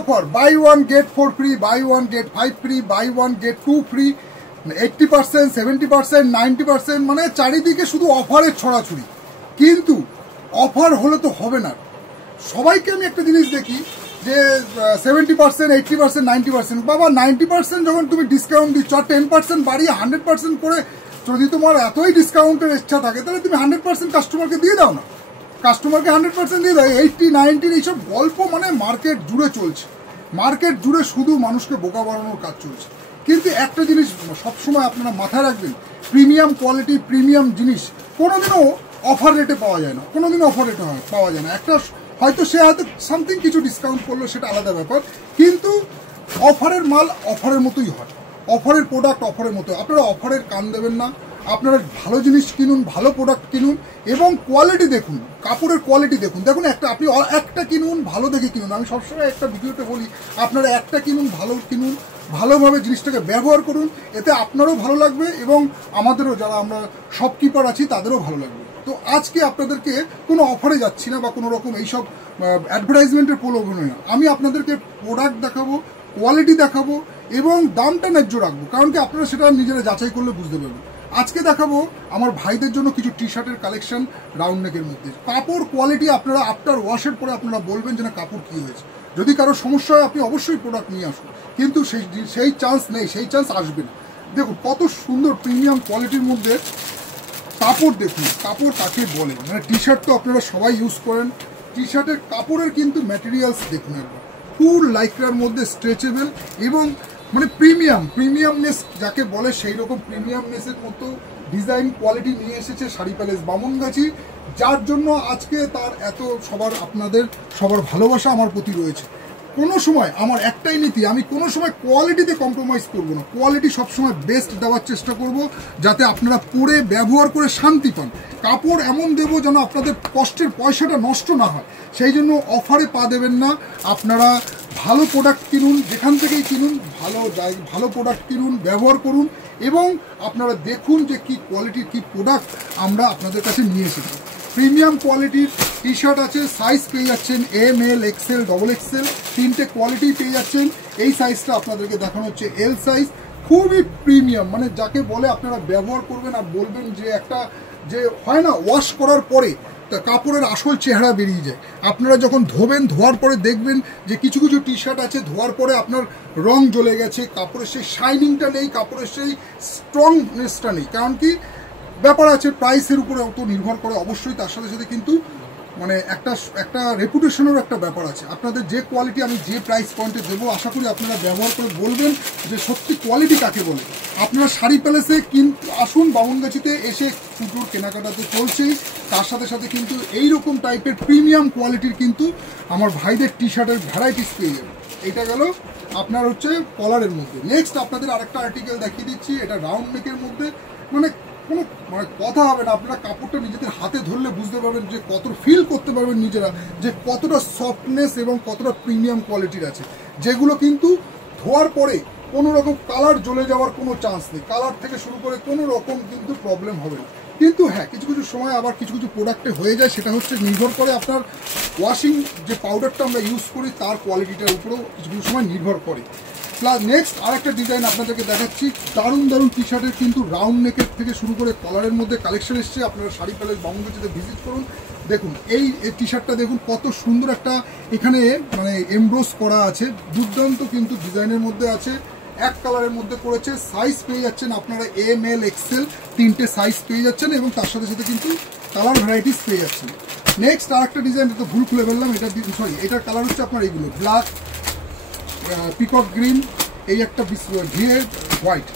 Offer, buy one get 4 free, buy one get 5 free, buy one get 2 free, 80%, 70%, 90%, মানে চারিদিকে শুধু অফারের ছড়াছড়ি। কিন্তু অফার হলে তো হবে না। সবাইকে আমি একটা জিনিস দেখি যে 70%, 80%, 90%, বাবা 90% যখন তুমি ডিসকাউন্ট দিচ্ছ, 10% বাড়িয়ে 100% করে, যদি তোমার এতই ডিসকাউন্টের ইচ্ছা থাকে তাহলে তুমি 100% কাস্টমারকে দিয়ে দাও না। কাস্টমারকে 100% দিয়ে দেয়, 80, 90 এইসব গল্প মানে মার্কেট জুড়ে চলছে। মার্কেট জুড়ে শুধু মানুষকে বোকা বানানোর কাজ চলছে। কিন্তু একটা জিনিস সবসময় আপনারা মাথায় রাখবেন, প্রিমিয়াম কোয়ালিটি, প্রিমিয়াম জিনিস কোনোদিনও অফার রেটে পাওয়া যায় না, কোনোদিনও অফার রেটে পাওয়া যায় না। একটা হয়তো সে হয়তো সামথিং কিছু ডিসকাউন্ট করলো, সেটা আলাদা ব্যাপার, কিন্তু অফারের মাল অফারের মতোই হয়, অফারের প্রোডাক্ট অফারের মতো। আপনারা অফারের কান দেবেন না, আপনারা ভালো জিনিস কিনুন, ভালো প্রোডাক্ট কিনুন এবং কোয়ালিটি দেখুন, কাপড়ের কোয়ালিটি দেখুন। দেখুন আপনি একটা কিনুন, ভালো দেখে কিনুন। আমি সবসময় একটা ভিডিওতে বলি, আপনারা একটা কিনুন, ভালো কিনুন, ভালোভাবে জিনিসটাকে ব্যবহার করুন, এতে আপনারও ভালো লাগবে এবং আমাদেরও, যারা আমরা শপকিপার আছি, তাদেরও ভালো লাগবে। তো আজকে আপনাদেরকে কোনো অফারে যাচ্ছি না বা কোনো রকম এইসব অ্যাডভার্টাইজমেন্টের প্রলোভনে না। আমি আপনাদেরকে প্রোডাক্ট দেখাবো, কোয়ালিটি দেখাবো এবং দামটা ন্যায্য রাখবো, কারণ কি আপনারা সেটা নিজেরা যাচাই করলে বুঝতে পারবেন। আজকে দেখাবো আমার ভাইদের জন্য কিছু টি শার্টের কালেকশন রাউন্ড নেকের মধ্যে। কাপড় কোয়ালিটি আপনারা আফটার ওয়াশের পরে আপনারা বলবেন যে না কাপড় কী হয়েছে। যদি কারো সমস্যা হয় আপনি অবশ্যই প্রোডাক্ট নিয়ে আসুন, কিন্তু সেই চান্স নেই, সেই চান্স আসবে না। দেখুন কত সুন্দর প্রিমিয়াম কোয়ালিটির মধ্যে কাপড়। দেখুন কাপড় কাকে বলে, মানে টি শার্ট তো আপনারা সবাই ইউজ করেন, টি শার্টের কাপড়ের কিন্তু ম্যাটেরিয়ালস দেখুন একবার, ফুল লাইক্রার মধ্যে স্ট্রেচেবল এবং মানে প্রিমিয়ামনেস যাকে বলে সেই রকম প্রিমিয়ামনেসের মতো ডিজাইন কোয়ালিটি নিয়ে এসেছে শাড়ি প্যালেস বামনগাছি, যার জন্য আজকে তার এত আপনাদের সবার ভালোবাসা আমার প্রতি রয়েছে। কোনো সময় আমার একটাই নীতি, আমি কোনো সময় কোয়ালিটিতে কম্প্রোমাইজ করব না। কোয়ালিটি সবসময় বেস্ট দেওয়ার চেষ্টা করব, যাতে আপনারা পরে ব্যবহার করে শান্তি পান। কাপড় এমন দেবো যেন আপনাদের কষ্টের পয়সাটা নষ্ট না হয়, সেই জন্য অফারে পা দেবেন না। আপনারা ভালো প্রোডাক্ট কিনুন, যেখান থেকেই কিনুন, ভালো প্রোডাক্ট কিনুন, ব্যবহার করুন এবং আপনারা দেখুন যে কী কোয়ালিটির কী প্রোডাক্ট আমরা আপনাদের কাছে নিয়ে এসেছি। প্রিমিয়াম কোয়ালিটির টি শার্ট আছে, সাইজ পেয়ে যাচ্ছেন এম, এল, এক্সেল, ডবল এক্সেল, তিনটে কোয়ালিটি পেয়ে যাচ্ছেন। এই সাইজটা আপনাদেরকে দেখানো হচ্ছে এল সাইজ, খুবই প্রিমিয়াম, মানে যাকে বলে আপনারা ব্যবহার করবেন আর বলবেন যে একটা যে হয় না ওয়াশ করার পরে কাপড়ের আসল চেহারা বেরিয়ে যায়। আপনারা যখন ধোবেন, ধোয়ার পরে দেখবেন যে কিছু কিছু টি শার্ট আছে ধোয়ার পরে আপনার রং জ্বলে গেছে, কাপড়ের সেই শাইনিংটা নেই, কাপড়ের সেই স্ট্রংনেসটা নেই। কারণ কি ব্যাপার আছে, প্রাইসের উপরে অত নির্ভর করে অবশ্যই, তার সাথে সাথে কিন্তু মানে একটা রেপুটেশনেরও একটা ব্যাপার আছে। আপনাদের যে কোয়ালিটি আমি যে প্রাইস পয়েন্টে দেবো, আশা করি আপনারা ব্যবহার করে বলবেন যে সত্যি কোয়ালিটি কাকে বলে। আপনারা শাড়ি প্যালেসে কিন্তু আসুন, বামনগাছিতে এসে পুজোর কেনাকাটা তো চলছেই, তার সাথে সাথে কিন্তু এইরকম টাইপের প্রিমিয়াম কোয়ালিটির কিন্তু আমার ভাইদের টি শার্টের ভ্যারাইটিস পেয়ে যাবে। এটা গেল আপনার হচ্ছে কলারের মধ্যে। নেক্সট আপনাদের আরেকটা আর্টিকেল দেখিয়ে দিচ্ছি, এটা রাউন্ড নেকের মধ্যে, মানে কোনো কথা হবে না, আপনারা কাপড়টা নিজেদের হাতে ধরলে বুঝতে পারবেন যে কতটা ফিল করতে পারবেন নিজেরা যে কতটা সফটনেস এবং কতটা প্রিমিয়াম কোয়ালিটির আছে, যেগুলো কিন্তু ধোয়ার পরে কোনো রকম কালার জ্বলে যাওয়ার কোনো চান্স নেই, কালার থেকে শুরু করে কোনো রকম কিন্তু প্রবলেম হবে না। কিন্তু হ্যাঁ, কিছু কিছু সময় আবার কিছু কিছু প্রোডাক্টে হয়ে যায়, সেটা হচ্ছে নির্ভর করে আপনার ওয়াশিং যে পাউডারটা আমরা ইউজ করি তার কোয়ালিটিটার উপরেও কিছু কিছু সময় নির্ভর করে। নেক্সট আরেকটা ডিজাইন আপনাদেরকে দেখাচ্ছি, দারুণ দারুণ টি শার্টের কিন্তু রাউন্ড নেকের থেকে শুরু করে কলারের মধ্যে কালেকশন এসছে। আপনারা শাড়ি প্যালেস বামনগাছিতে ভিজিট করুন, দেখুন এই টি শার্টটা দেখুন কত সুন্দর একটা এখানে মানে এমব্রোস করা আছে, দুর্দান্ত কিন্তু ডিজাইনের মধ্যে আছে, এক কালারের মধ্যে করেছে। সাইজ পেয়ে যাচ্ছেন আপনারা এম, এল, এক্সেল, তিনটে সাইজ পেয়ে যাচ্ছেন এবং তার সাথে সাথে কিন্তু কালার ভ্যারাইটিস পেয়ে যাচ্ছেন। নেক্সট আরেকটা ডিজাইন, তো ভুল খুলে ফেললাম, এটার কালার হচ্ছে আপনার এইগুলো ব্ল্যাক, পিকক গ্রিন, এই একটা ঘিয়ে হোয়াইট।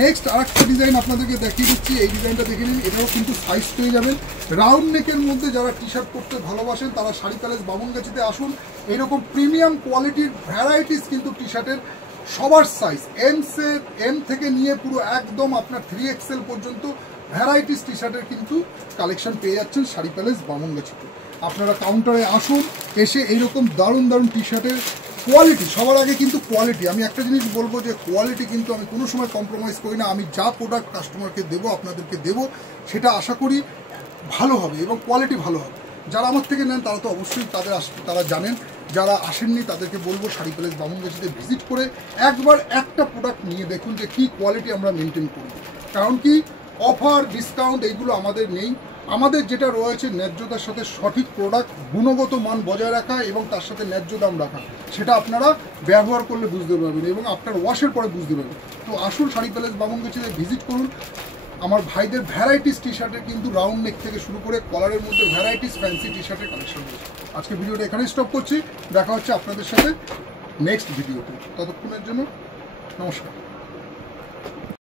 নেক্সট আরেকটা ডিজাইন আপনাদেরকে দেখিয়ে দিচ্ছি, এই ডিজাইনটা দেখে নিন, এটাও কিন্তু সাইজ পেয়ে যাবেন। রাউন্ড নেকের মধ্যে যারা টি শার্ট পরতে ভালোবাসেন তারা শাড়ি প্যালেস বামনগাছিতে আসুন, এরকম প্রিমিয়াম কোয়ালিটির ভ্যারাইটিস কিন্তু টি শার্টের সবার সাইজ এম থেকে নিয়ে পুরো একদম আপনার 3XL পর্যন্ত ভ্যারাইটিস টি শার্টের কিন্তু কালেকশন পেয়ে যাচ্ছেন শাড়ি প্যালেস বামনগাছিতে। আপনারা কাউন্টারে আসুন, এসে এইরকম দারুণ দারুণ টি শার্টের কোয়ালিটি, সবার আগে কিন্তু কোয়ালিটি, আমি একটা জিনিস বলবো যে কোয়ালিটি কিন্তু আমি কোনো সময় কম্প্রোমাইজ করি না। আমি যা প্রোডাক্ট কাস্টমারকে দেবো, আপনাদেরকে দেবো, সেটা আশা করি ভালো হবে এবং কোয়ালিটি ভালো হবে। যারা আমার থেকে নেন তারা তো অবশ্যই তারা জানেন যারা আসেননি তাদেরকে বলবো শাড়ি প্যালেস বামুনগাছিতে ভিজিট করে একবার একটা প্রোডাক্ট নিয়ে দেখুন যে কী কোয়ালিটি আমরা মেনটেন করি। কারণ কি অফার ডিসকাউন্ট এইগুলো আমাদের নেই, আমাদের যেটা রয়েছে ন্যায্যতার সাথে সঠিক প্রোডাক্ট, গুণগত মান বজায় রাখা এবং তার সাথে ন্যায্য দাম রাখা, সেটা আপনারা ব্যবহার করলে বুঝতে পারবেন এবং আপনার ওয়াশের পরে বুঝতে পারবেন। তো আসুন শাড়ি প্যালেস বামুনগাছিতে ভিজিট করুন। আমার ভাইদের ভ্যারাইটিস টি শার্টের কিন্তু রাউন্ড নেক থেকে শুরু করে কলারের মধ্যে ভ্যারাইটিস ফ্যান্সি টি শার্টের কালেকশন রয়েছে। আজকে ভিডিওটা এখানেই স্টপ করছি, দেখা হচ্ছে আপনাদের সাথে নেক্সট ভিডিওতে। ততক্ষণের জন্য নমস্কার।